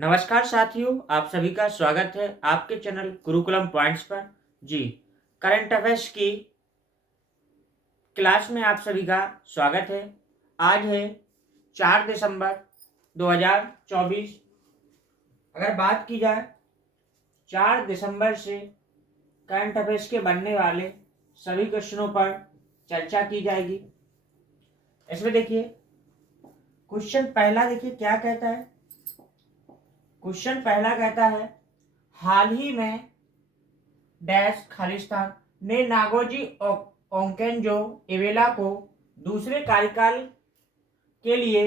नमस्कार साथियों, आप सभी का स्वागत है आपके चैनल गुरुकुलम पॉइंट्स पर। जी, करंट अफेयर्स की क्लास में आप सभी का स्वागत है। आज है 4 दिसंबर 2024। अगर बात की जाए 4 दिसंबर से करंट अफेयर्स के बनने वाले सभी क्वेश्चनों पर चर्चा की जाएगी। इसमें देखिए क्वेश्चन पहला, देखिए क्या कहता है। क्वेश्चन पहला कहता है, हाल ही में डैश खालिस्तान ने नागोजी ओंकेंजो इवेला को दूसरे कार्यकाल के लिए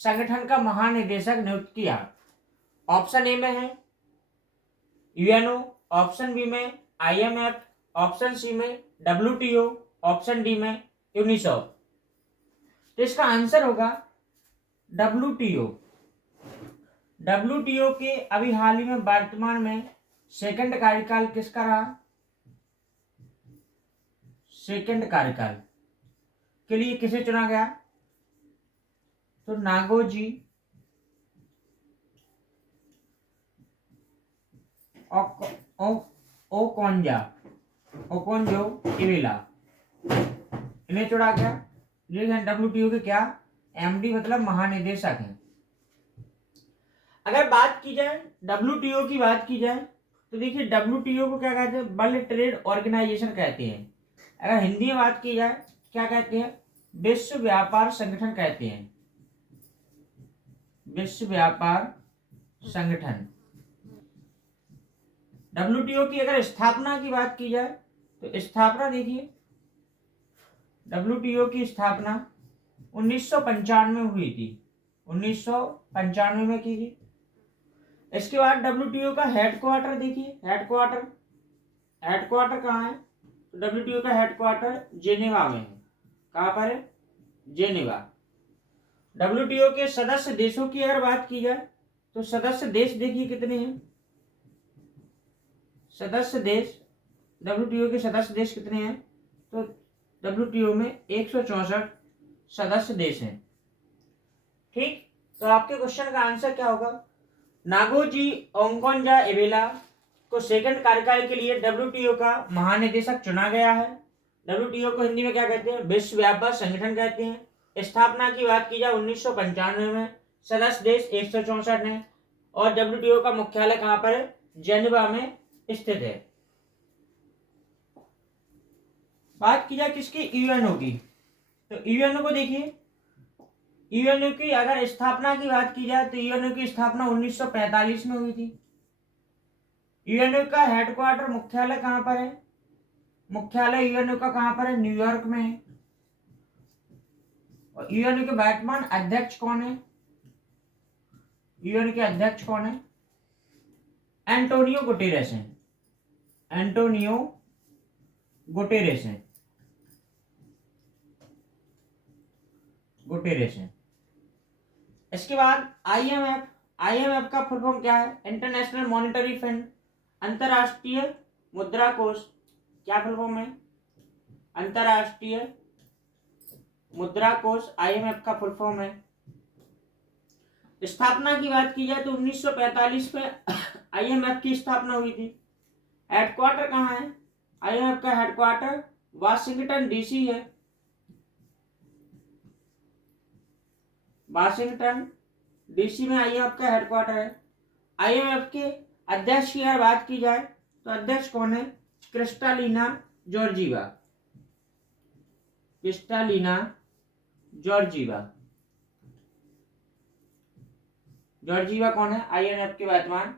संगठन का महानिदेशक नियुक्त किया। ऑप्शन ए में है यूएनओ, ऑप्शन बी में आईएमएफ, ऑप्शन सी में डब्ल्यूटीओ, ऑप्शन डी में यूनिसेफ। तो इसका आंसर होगा डब्ल्यूटीओ। डब्ल्यूटीओ के अभी हाल ही में वर्तमान में सेकंड कार्यकाल किसका रहा? सेकंड कार्यकाल के लिए किसे चुना गया? तो नागोजी ओकोंजो इवेला, इन्हें चुना गया। ये डब्ल्यूटीओ के क्या एमडी मतलब महानिदेशक हैं। अगर बात की जाए डब्ल्यूटीओ की बात की जाए तो देखिए डब्ल्यूटीओ को क्या कहते हैं? वर्ल्ड ट्रेड ऑर्गेनाइजेशन कहते हैं। अगर हिंदी में बात की जाए क्या कहते हैं? विश्व व्यापार संगठन कहते हैं। विश्व व्यापार संगठन। डब्ल्यूटीओ की अगर स्थापना की बात की जाए तो स्थापना देखिए डब्ल्यूटीओ की स्थापना 1995 में हुई थी। 1995 में की थी। इसके बाद डब्ल्यूटीओ का हेडक्वार्टर देखिए, हेडक्वार्टर कहाँ है? तो डब्ल्यूटीओ का हेडक्वार्टर जेनेवा में है। कहाँ पर है? जेनेवा। डब्ल्यूटीओ के सदस्य देशों की अगर बात की जाए तो सदस्य देश देखिए कितने हैं। सदस्य देश, डब्ल्यूटीओ के सदस्य देश कितने हैं? तो डब्ल्यूटीओ में 164 सदस्य देश हैं। ठीक, तो आपके क्वेश्चन का आंसर क्या होगा? नागोजी ओंकोंजा इवेला को सेकंड कार्यकाल के लिए डब्ल्यूटीओ का महानिदेशक चुना गया है। डब्ल्यूटीओ को हिंदी में क्या कहते हैं? विश्व व्यापार संगठन कहते हैं। स्थापना की बात की जाए 1995 में, सदस्य देश 164 हैं और डब्ल्यूटीओ का मुख्यालय कहां पर है? जेनेवा में स्थित है। बात की जाए किसकी? यूएनओ की। तो यूएनओ को देखिए, यूएनओ की अगर स्थापना की बात की जाए तो यूएनओ की स्थापना 1945 में हुई थी। यूएनओ का हेडक्वार्टर मुख्यालय कहां पर है? मुख्यालय यूएनओ का कहां पर है? न्यूयॉर्क में है। और यूएनओ के वर्तमान अध्यक्ष कौन है? यूएन के अध्यक्ष कौन है? एंटोनियो गुटेरेस हैं। एंटोनियो गुटेरेस हैं। इसके बाद आईएमएफ। आईएमएफ का फुल फॉर्म क्या है? इंटरनेशनल मॉनेटरी फंड, अंतरराष्ट्रीय मुद्रा कोष। क्या फुल फॉर्म है? अंतरराष्ट्रीय मुद्रा कोष आईएमएफ का फुल फॉर्म है। स्थापना की बात की जाए तो 1945 में आईएमएफ की स्थापना हुई थी। हेडक्वार्टर कहाँ है? आईएमएफ का हेडक्वार्टर वाशिंगटन डीसी है। वाशिंगटन डीसी में आईएमएफ का हेडक्वार्टर है। आईएमएफ के अध्यक्ष की अगर बात की जाए तो अध्यक्ष कौन है? Kristalina Georgieva. Kristalina Georgieva. Georgieva कौन है? आईएमएफ के वर्तमान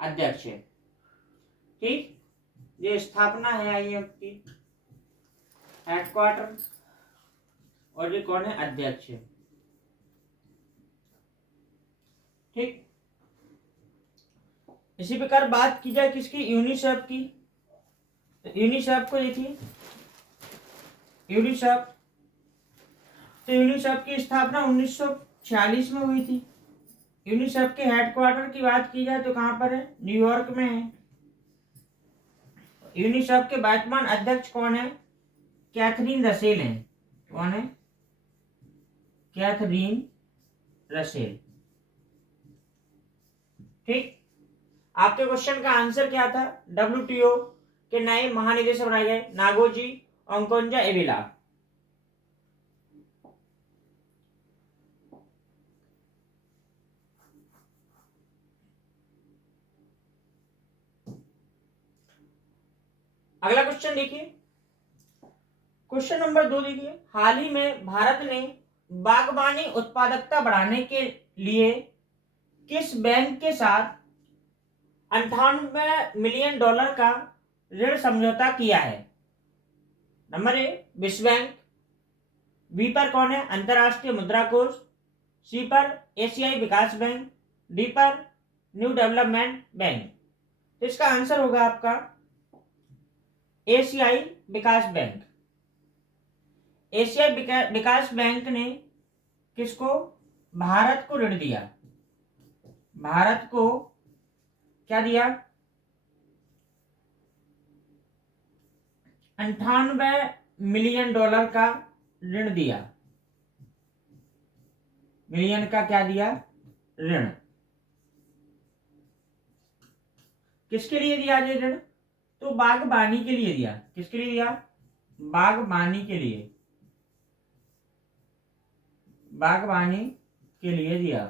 अध्यक्ष है। ठीक, ये स्थापना है आईएमएफ की, हेडक्वार्टर, और ये कौन है? अध्यक्ष है। ठीक, इसी प्रकार बात की जाए किसकी? यूनिसेफ की। तो यूनिसेफ को देखिए, यूनिसेफ, तो यूनिसेफ की स्थापना 1946 में हुई थी। यूनिसेफ के हेडक्वार्टर की बात की जाए तो कहां पर है? न्यूयॉर्क में है। यूनिसेफ के वर्तमान अध्यक्ष कौन है? कैथरीन रसेल हैं। कौन है? Catherine Russell. ठीक। आपके क्वेश्चन का आंसर क्या था? WTO के नए महानिदेशक बनाए गए नागोजी ओकोंजो इवेला। अगला क्वेश्चन देखिए, क्वेश्चन नंबर 2 देखिए, हाल ही में भारत ने बागवानी उत्पादकता बढ़ाने के लिए किस बैंक के साथ 98 मिलियन डॉलर का ऋण समझौता किया है? नंबर ए विश्व बैंक, बी पर कौन है? अंतरराष्ट्रीय मुद्रा कोष, सी पर एशियाई विकास बैंक, डी पर न्यू डेवलपमेंट बैंक। तो इसका आंसर होगा आपका एशियाई विकास बैंक। एशियाई विकास बैंक ने किसको? भारत को ऋण दिया। भारत को क्या दिया? 98 मिलियन डॉलर का ऋण दिया। मिलियन का क्या दिया? ऋण। किसके लिए दिया ये ऋण? तो बागबानी के लिए दिया। किसके लिए दिया? बागबानी के लिए। बागबानी के लिए दिया।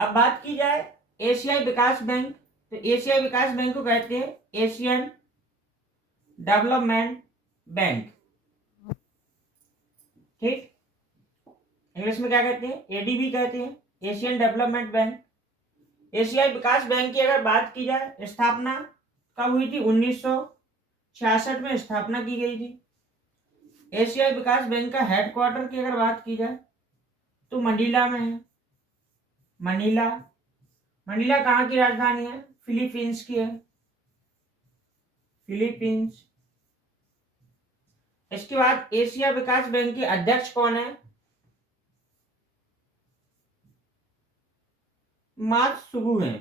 अब बात की जाए एशियाई विकास बैंक, तो एशियाई विकास बैंक को कहते हैं एशियन डेवलपमेंट बैंक। ठीक, इंग्लिश में क्या कहते हैं? एडीबी कहते हैं, एशियन डेवलपमेंट बैंक। एशियाई विकास बैंक की अगर बात की जाए, स्थापना कब हुई थी? 1966 में स्थापना की गई थी। एशियाई विकास बैंक का हेडक्वार्टर की अगर बात की जाए तो मनीला में है। मनीला। मनीला कहाँ की राजधानी है? फिलीपींस की है। फिलीपींस। इसके बाद एशिया विकास बैंक के अध्यक्ष कौन है? मात्सुगु है।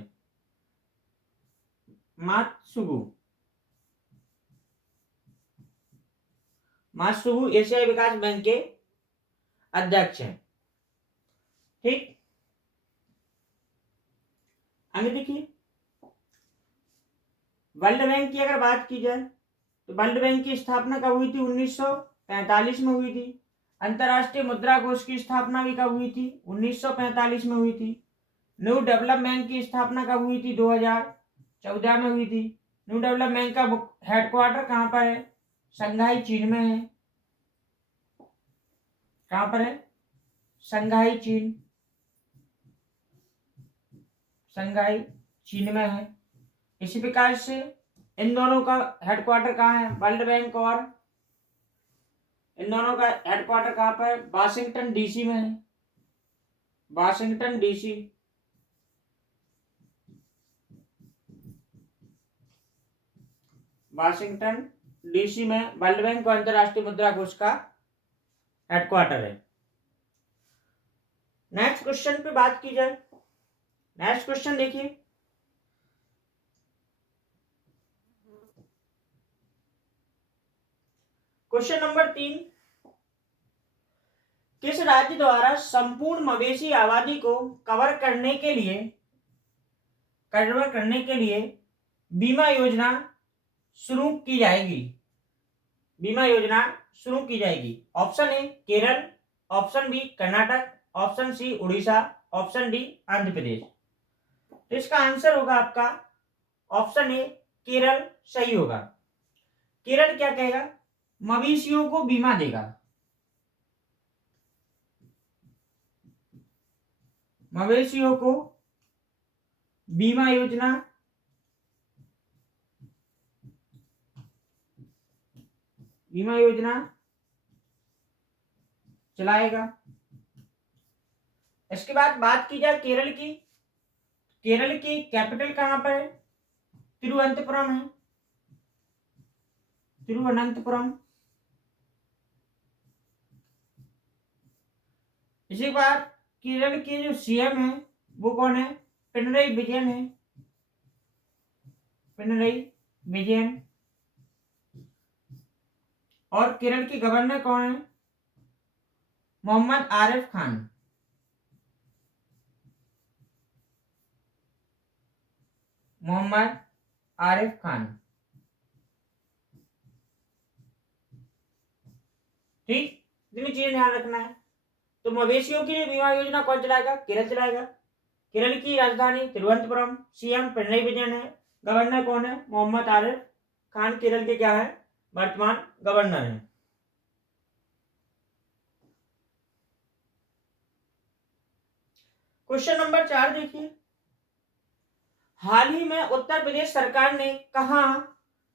मात्सुगु। मात्सुगु एशियाई विकास बैंक के अध्यक्ष हैं। ठीक, आगे देखिए, वर्ल्ड बैंक की अगर बात की जाए तो वर्ल्ड बैंक की स्थापना कब हुई थी? 1945 में हुई थी। अंतरराष्ट्रीय मुद्रा कोष की स्थापना भी कब हुई थी? 1945 में हुई थी। न्यू डेवलपमेंट की स्थापना कब हुई थी? 2014 में हुई थी। न्यू डेवलपमेंट का हेडक्वार्टर कहाँ पर है? शंघाई, चीन में है। कहाँ पर है? शंघाई, चीन। शंघाई, चीन में है। इसी प्रकार से इन दोनों का हेडक्वार्टर कहाँ है? वर्ल्ड बैंक और इन दोनों का हेडक्वार्टर कहाँ पर है? वाशिंगटन डीसी में है। Washington DC. वाशिंगटन डीसी में वर्ल्ड बैंक और अंतरराष्ट्रीय मुद्रा कोष का हेडक्वार्टर है। नेक्स्ट क्वेश्चन पे बात की जाए, नेक्स्ट क्वेश्चन देखिए, क्वेश्चन नंबर 3, किस राज्य द्वारा संपूर्ण मवेशी आबादी को कवर करने के लिए बीमा योजना शुरू की जाएगी? बीमा योजना शुरू की जाएगी। Option A Kerala, option B Karnataka, option C Orissa, option D Andhra Pradesh. तो इसका आंसर होगा आपका ऑप्शन ए केरल सही होगा। केरल क्या कहेगा? मवेशियों को बीमा देगा। मवेशियों को बीमा योजना चलाएगा। इसके बाद बात की जाए केरल की, केरल की कैपिटल कहां पर है? तिरुवनंतपुरम है। तिरुवनंतपुरम। इसी बात केरल के जो सीएम है वो कौन है? पिनरई विजयन है। पिनरई विजयन। और केरल के गवर्नर कौन है? मोहम्मद आरिफ खान। मोहम्मद आरिफ खान। ठीक, इतनी चीजें ध्यान रखना है। तो मवेशियों के लिए बीमा योजना कौन चलाएगा? केरल चलाएगा। केरल की राजधानी तिरुवनंतपुरम, सीएम पिनरई विजयन है, गवर्नर कौन है? मोहम्मद आरिफ खान केरल के क्या है? वर्तमान गवर्नर है। क्वेश्चन नंबर 4 देखिए, हाल ही में उत्तर प्रदेश सरकार ने कहा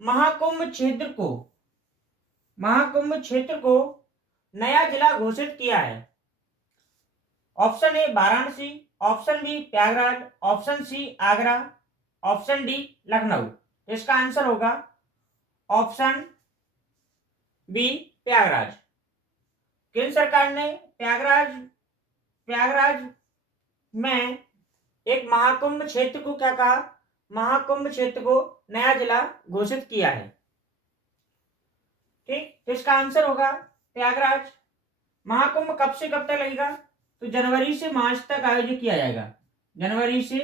महाकुंभ क्षेत्र को नया जिला घोषित किया है? Option A Varanasi, option B Prayagraj, option C Agra, option D Lucknow. इसका आंसर होगा ऑप्शन बी प्रयागराज। केंद्र सरकार ने प्रयागराज में एक महाकुंभ क्षेत्र को क्या कहा? महाकुंभ क्षेत्र को नया जिला घोषित किया है। ठीक, तो इसका आंसर होगा प्रयागराज। महाकुंभ कब से कब तक लगेगा? तो जनवरी से मार्च तक आयोजित किया जाएगा। जनवरी से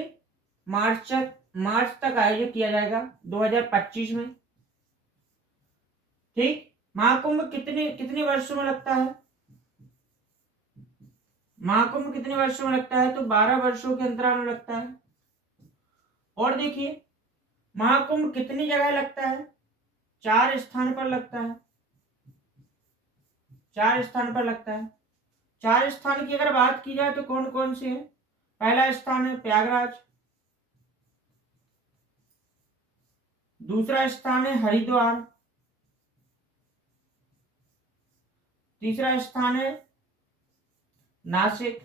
मार्च तक आयोजित किया जाएगा 2025 में। ठीक, महाकुंभ कितने वर्षों में लगता है? महाकुंभ कितने वर्षों में लगता है? तो 12 वर्षों के अंतराल में लगता है। और देखिए, महाकुंभ कितनी जगह लगता है? 4 स्थान पर लगता है। 4 स्थान पर लगता है। 4 स्थान की अगर बात की जाए तो कौन कौन से हैं? पहला स्थान है प्रयागराज, दूसरा स्थान है हरिद्वार, तीसरा स्थान है नासिक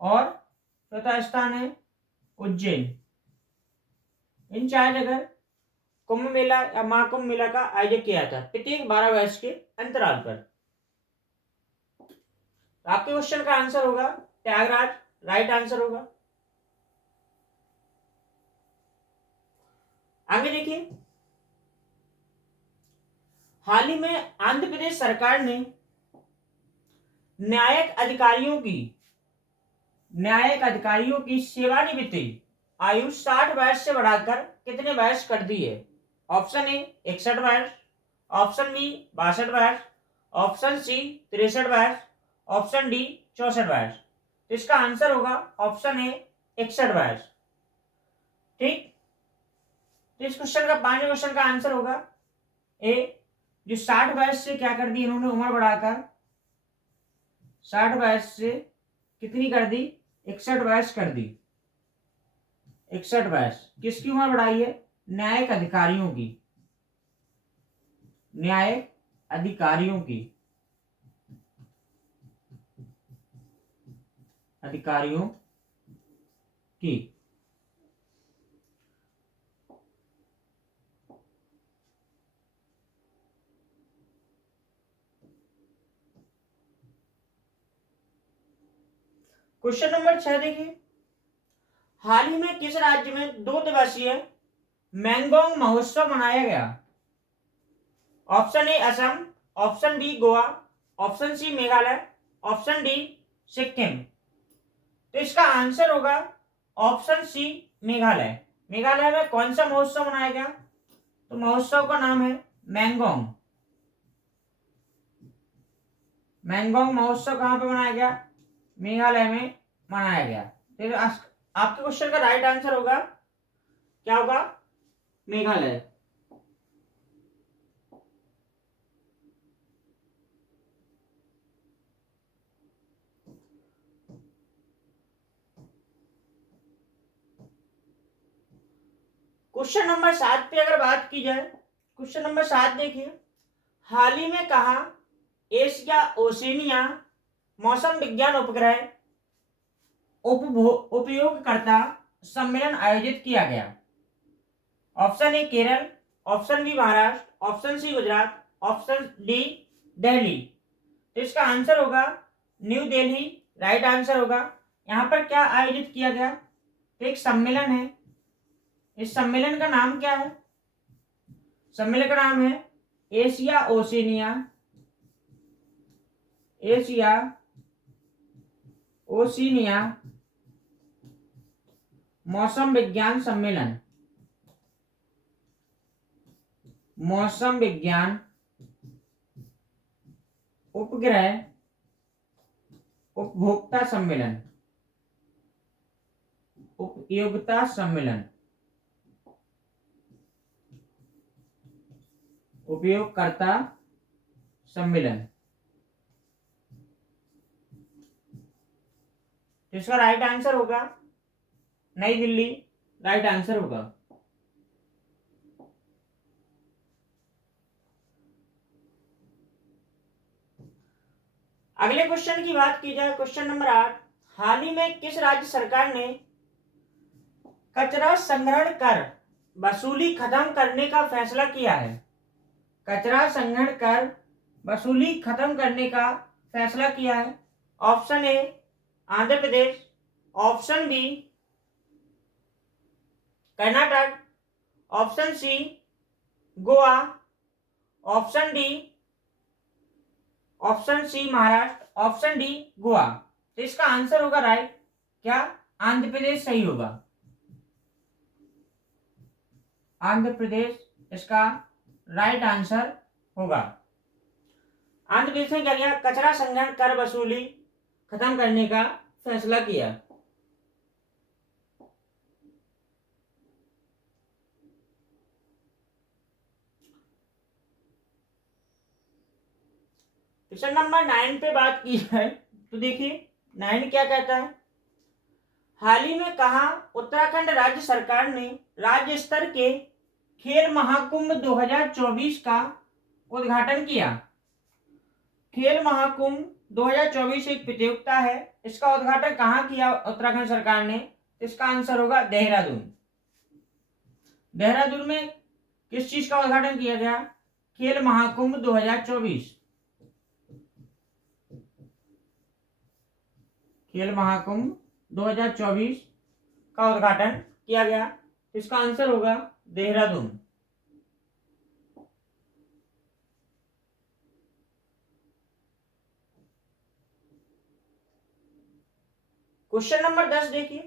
और चौथा स्थान है उज्जैन। इन 4 जगह कुंभ मेला या महाकुंभ मेला का आयोजन किया था प्रत्येक 12 वर्ष के अंतराल पर। आपके क्वेश्चन का आंसर होगा प्रयागराज, राइट आंसर होगा। आगे देखिए, हाल ही में आंध्र प्रदेश सरकार ने न्यायिक अधिकारियों की सेवानिवृत्ति आयु 60 वर्ष से बढ़ाकर कितने वर्ष कर दी है? ऑप्शन ए 61 वर्ष, ऑप्शन बी 62 वर्ष, ऑप्शन सी 63 वर्ष, ऑप्शन डी 64 वर्ष। तो इसका आंसर होगा ऑप्शन ए 61 वर्ष। ठीक, तो इस क्वेश्चन का 5वें क्वेश्चन का आंसर होगा ए, जो 60 वर्ष से क्या कर दी इन्होंने उम्र बढ़ाकर 60 वर्ष से कितनी कर दी? 61 वर्ष कर दी। 61 वर्ष किसकी उम्र बढ़ाई है? न्यायिक अधिकारियों की। न्यायिक अधिकारियों की क्वेश्चन नंबर 6 देखिए, हाल ही में किस राज्य में 2 दिवसीय मैंगोंग महोत्सव मनाया गया? Option A Assam, option B Goa, option C Meghalaya, option D Sikkim. तो इसका आंसर होगा ऑप्शन सी मेघालय। मेघालय में कौन सा महोत्सव मनाया गया? तो महोत्सव का नाम है मैंगोंग। मैंगोंग महोत्सव कहां पे मनाया गया? मेघालय में मनाया गया। तो आपके क्वेश्चन का राइट आंसर होगा क्या होगा? मेघालय। क्वेश्चन नंबर 7 पे अगर बात की जाए, क्वेश्चन नंबर 7 देखिए, हाल ही में कहा एशिया ओशिनिया मौसम विज्ञान उपग्रह उपयोगकर्ता सम्मेलन आयोजित किया गया? Option A Kerala, option B Maharashtra, option C Gujarat, option D Delhi. तो इसका आंसर होगा न्यू दिल्ली, राइट आंसर होगा। यहां पर क्या आयोजित किया गया? तो एक सम्मेलन है। इस सम्मेलन का नाम क्या है? सम्मेलन का नाम है एशिया ओशिनिया मौसम विज्ञान सम्मेलन, मौसम विज्ञान उपग्रह उपभोक्ता सम्मेलन, उपयोगिता सम्मेलन, उपयोगकर्ता सम्मेलन। तो इसका राइट आंसर होगा नई दिल्ली, राइट आंसर होगा। अगले क्वेश्चन की बात की जाए, क्वेश्चन नंबर 8, हाल ही में किस राज्य सरकार ने कचरा संग्रहण कर वसूली खत्म करने का फैसला किया है? कचरा संग्रहण कर वसूली खत्म करने का फैसला किया है। Option A Andhra Pradesh, option B Karnataka, option C Goa, option C Maharashtra, option D Goa. तो इसका आंसर होगा राइट, क्या आंध्र प्रदेश सही होगा? आंध्र प्रदेश इसका राइट आंसर होगा। आंध्र प्रदेश ने क्या किया? कचरा संग्रहण कर वसूली खत्म करने का फैसला किया। क्वेश्चन नंबर 9 पे बात की जाए तो देखिए 9 क्या कहता है, हाल ही में कहा उत्तराखंड राज्य सरकार ने राज्य स्तर के खेल महाकुंभ 2024 का उद्घाटन किया। खेल महाकुंभ 2024 एक प्रतियोगिता है, इसका उद्घाटन कहाँ किया उत्तराखंड सरकार ने? इसका आंसर होगा देहरादून। देहरादून में किस चीज का उद्घाटन किया गया? खेल महाकुंभ 2024। खेल महाकुंभ 2024 का उद्घाटन किया गया, इसका आंसर होगा देहरादून। क्वेश्चन नंबर 10 देखिए,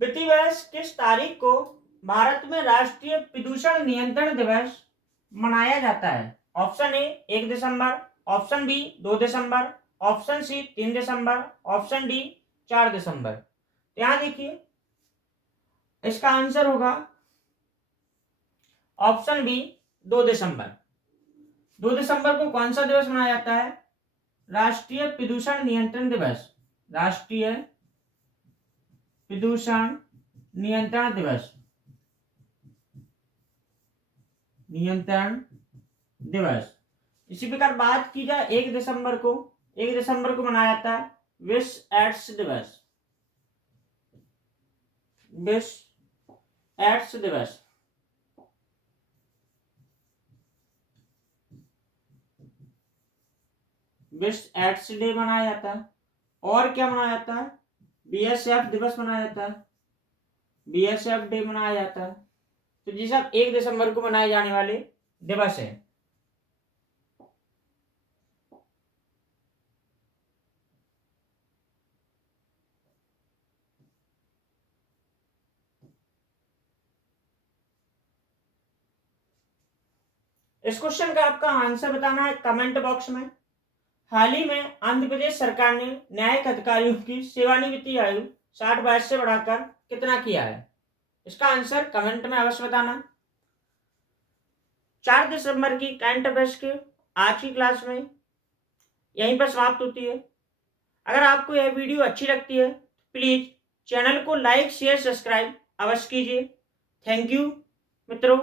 प्रति वर्ष किस तारीख को भारत में राष्ट्रीय प्रदूषण नियंत्रण दिवस मनाया जाता है? ऑप्शन ए 1 दिसंबर, ऑप्शन बी 2 दिसंबर, ऑप्शन सी 3 दिसंबर, ऑप्शन डी 4 दिसंबर। यहां देखिए इसका आंसर होगा ऑप्शन बी 2 दिसंबर। 2 दिसंबर को कौन सा दिवस मनाया जाता है? राष्ट्रीय प्रदूषण नियंत्रण दिवस। राष्ट्रीय प्रदूषण नियंत्रण दिवस, नियंत्रण दिवस। इसी प्रकार बात की जाए 1 दिसंबर को, 1 दिसंबर को मनाया जाता है विश्व एड्स दिवस। विश्व एड्स दिवस। विश्व एड्स डे मनाया जाता है। और क्या मनाया जाता है? बीएसएफ दिवस मनाया जाता है, बीएसएफ डे मनाया जाता है। तो ये सब 1 दिसंबर को मनाए जाने वाले दिवस है। इस क्वेश्चन का आपका आंसर बताना है कमेंट बॉक्स में। हाल ही में आंध्र प्रदेश सरकार ने न्यायिक अधिकारियों की सेवानिवृत्ति आयु 60 वर्ष से बढ़ाकर कितना किया है? इसका आंसर कमेंट में अवश्य बताना। 4 दिसंबर की करंट अफेयर्स के आज की क्लास में यहीं पर समाप्त होती है। अगर आपको यह वीडियो अच्छी लगती है प्लीज चैनल को लाइक शेयर सब्सक्राइब अवश्य कीजिए। थैंक यू मित्रों।